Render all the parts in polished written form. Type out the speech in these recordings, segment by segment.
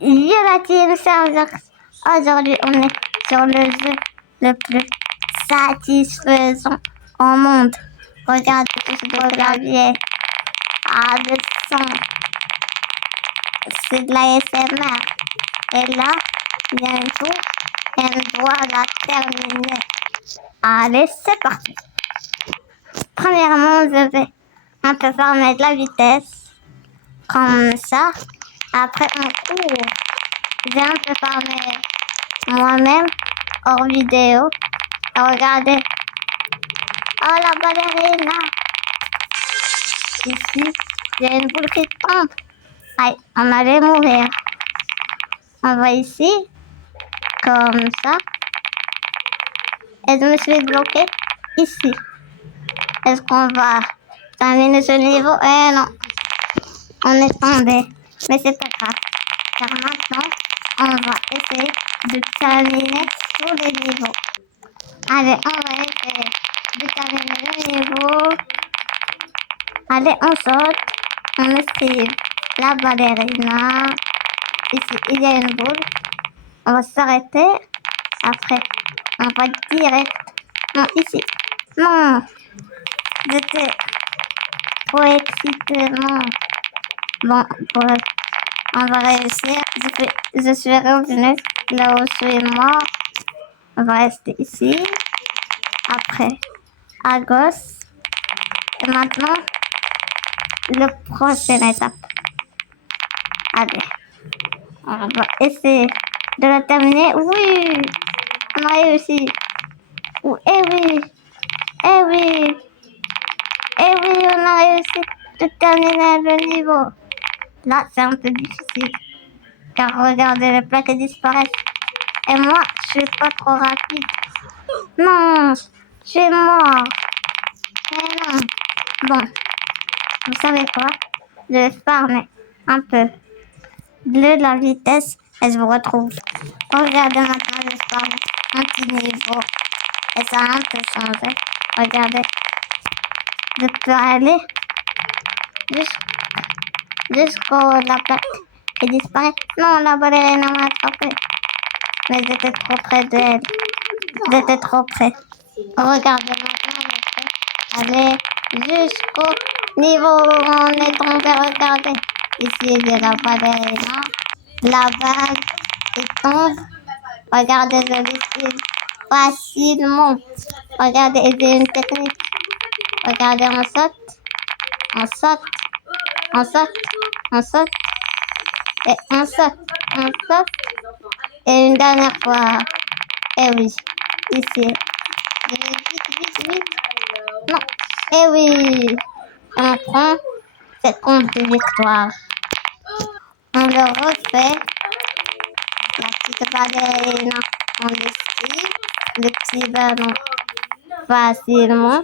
Yo la team Servox. Aujourd'hui, on est sur le jeu le plus satisfaisant au monde. Regardez tout ce clavier. Ah, le son. C'est de la SMR. Et là, bientôt, elle doit la terminer. Allez, c'est parti. Premièrement, je vais un peu farmer de la vitesse. Comme ça. Après, on court. J'ai un peu farmé moi-même hors vidéo. Regardez. Oh, la ballerina. Ici, il y a une boule qui tombe. Aïe, on allait mourir. On va ici. Comme ça. Et je me suis bloqué ici. Est-ce qu'on va terminer ce niveau? Eh non. On est tombé. Mais c'est pas grave. Car maintenant, on va essayer de terminer tous les niveaux. Allez, on va essayer de terminer le niveau. Allez, on saute. On esquive la ballerina. Ici, il y a une boule. On va s'arrêter. Après, on va direct. Non, ici. Non. J'étais trop excité. Non. Bon, bref. On va réussir. Je suis revenu là où je suis mort. On va rester ici. Après, à gauche. Et maintenant, le prochaine étape. Allez. On va essayer de la terminer. Oui! On a réussi. Eh oui! Eh oui! Eh oui, on a réussi de terminer le niveau. Là, c'est un peu difficile. Car regardez, les plaques disparaissent. Et moi, je suis pas trop rapide. Non! Je suis mort. Mais non. Bon. Vous savez quoi? Je vais farmer un peu de la vitesse et je vous retrouve. Regardez maintenant, je farme un petit niveau. Et ça a un peu changé. Regardez. Je peux aller jusqu'au la plaque qui disparaît. Non, la ballerine m'a attrapé. Mais j'étais trop près d'elle. J'étais trop près. Regardez maintenant, je peux aller jusqu'au niveau où on est tombé. Regardez. Ici, il y a la ballerina. La balle qui tombe. Regardez, je l'esquive facilement. Regardez, il y a une technique. Regardez, on saute. On saute. On saute. On saute. Et on saute. On saute. Et une dernière fois. Eh oui. Ici. Vite, vite, vite. Non. Eh oui. On prend cette compte de victoire. On le refait. La petite baleine, on l'esquive. Le petit ballon facilement.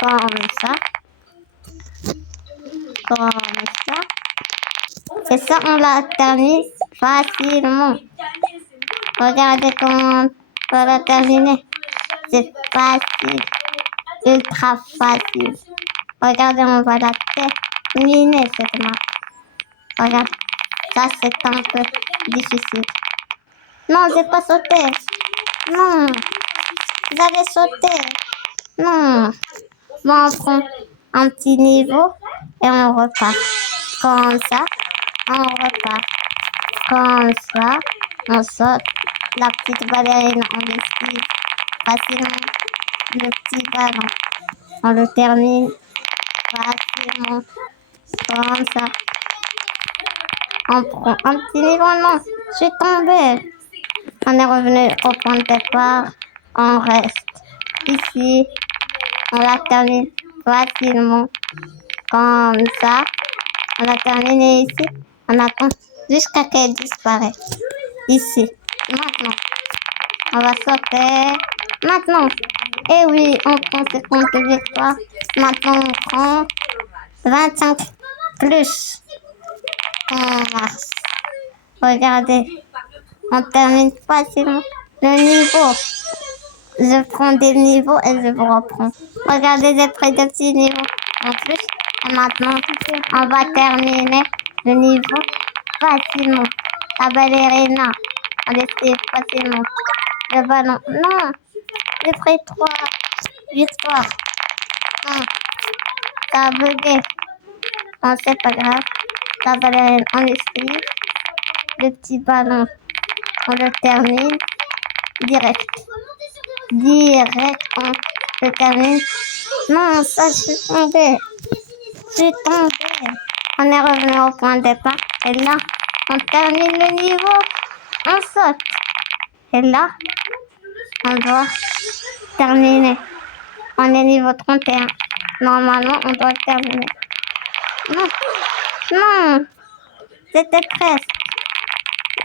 Comme ça. Comme ça. Et ça, on l'a terminé facilement. Regardez comment on va la terminer. C'est facile. Ultra facile. Regardez, on va la terminer cette map. Regarde. Ça, c'est un peu difficile. Non, j'ai pas sauté. Non. J'allais sauter. Non. Bon, on prend un petit niveau et on repart. Comme ça. On repart. Comme ça. On saute. La petite ballerine, on l'esquive facilement. Le petit ballon, on le termine facilement. Comme ça. On prend un petit niveau. Non, je suis tombée. On est revenu au point de départ. On reste ici. On la termine facilement. Comme ça. On a terminé ici. On attend jusqu'à qu'elle disparaisse. Ici. Maintenant. On va sauter. Maintenant. Et oui, on prend ce compte de victoire. Maintenant, on prend 25 plus. On marche. Regardez. On termine facilement le niveau. Je prends des niveaux et je vous reprends. Regardez, j'ai pris des petits niveaux en plus. Et maintenant, on va terminer le niveau facilement. La ballerina. On esquive facilement. Le ballon. Non. J'ai pris 3 victoires. Non. Ça a bugué. Bon, c'est pas grave. La ballerine, on esquive. Le petit ballon, on le termine. Direct. Direct, on le termine. Non, ça, je suis tombée. Je suis tombée. On est revenu au point de départ. Et là, on termine le niveau. On saute. Et là, on doit terminer. On est niveau 31. Normalement, on doit terminer. Non, non, c'était presque.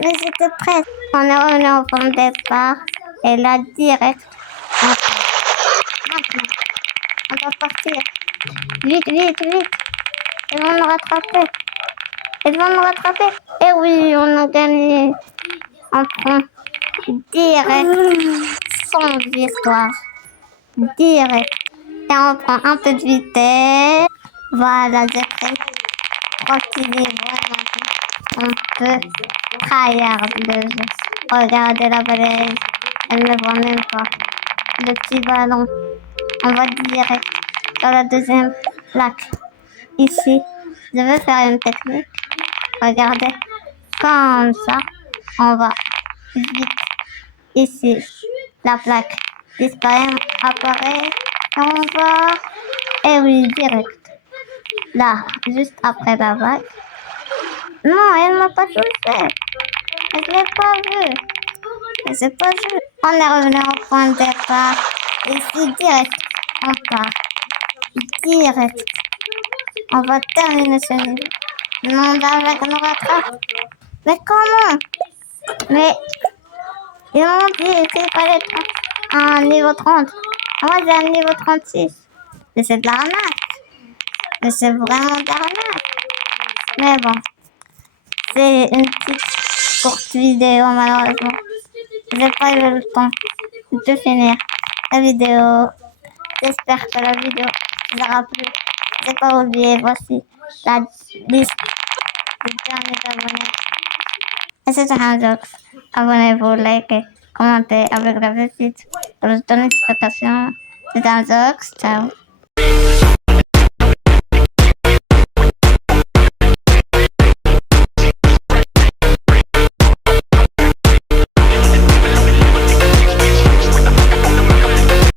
Mais c'était presque. On est revenu au point de départ. Et là, direct, on part. Maintenant, on doit partir. Vite, vite, vite. Ils vont nous rattraper. Ils vont nous rattraper. Et oui, on a gagné. On prend direct 100 victoires. Direct. Et on prend un peu de vitesse. Voilà, j'ai pris 3 petits niveaux. On peut tryhard le jeu. Regardez la baleine. Elle ne voit même pas. Le petit ballon. On va direct sur la deuxième plaque. Ici, je vais faire une technique. Regardez. Comme ça, on va vite. Ici, la plaque disparaît, apparaît. On va. Et oui, direct. Là, juste après la vague. Non, elle m'a pas touché. Je l'ai pas vu. Je l'ai pas vu. On est revenu au point de départ. Ici, direct. On part. Direct. On va terminer ce niveau. Non, la vague nous rattrape. Mais comment? Mais ils m'ont dit qu'il fallait un niveau 30. Moi, j'ai un niveau 36. Mais c'est de l'arnaque. Mais c'est vraiment de l'arnaque. Mais bon, c'est une petite courte vidéo, malheureusement. J'ai pas eu le temps de finir la vidéo. J'espère que la vidéo vous aura plu. J'ai pas oublié, voici la liste des derniers abonnés. Et c'est un joke. Abonnez-vous, likez, commentez avec la petite cloche de notification. C'est un joke. Ciao.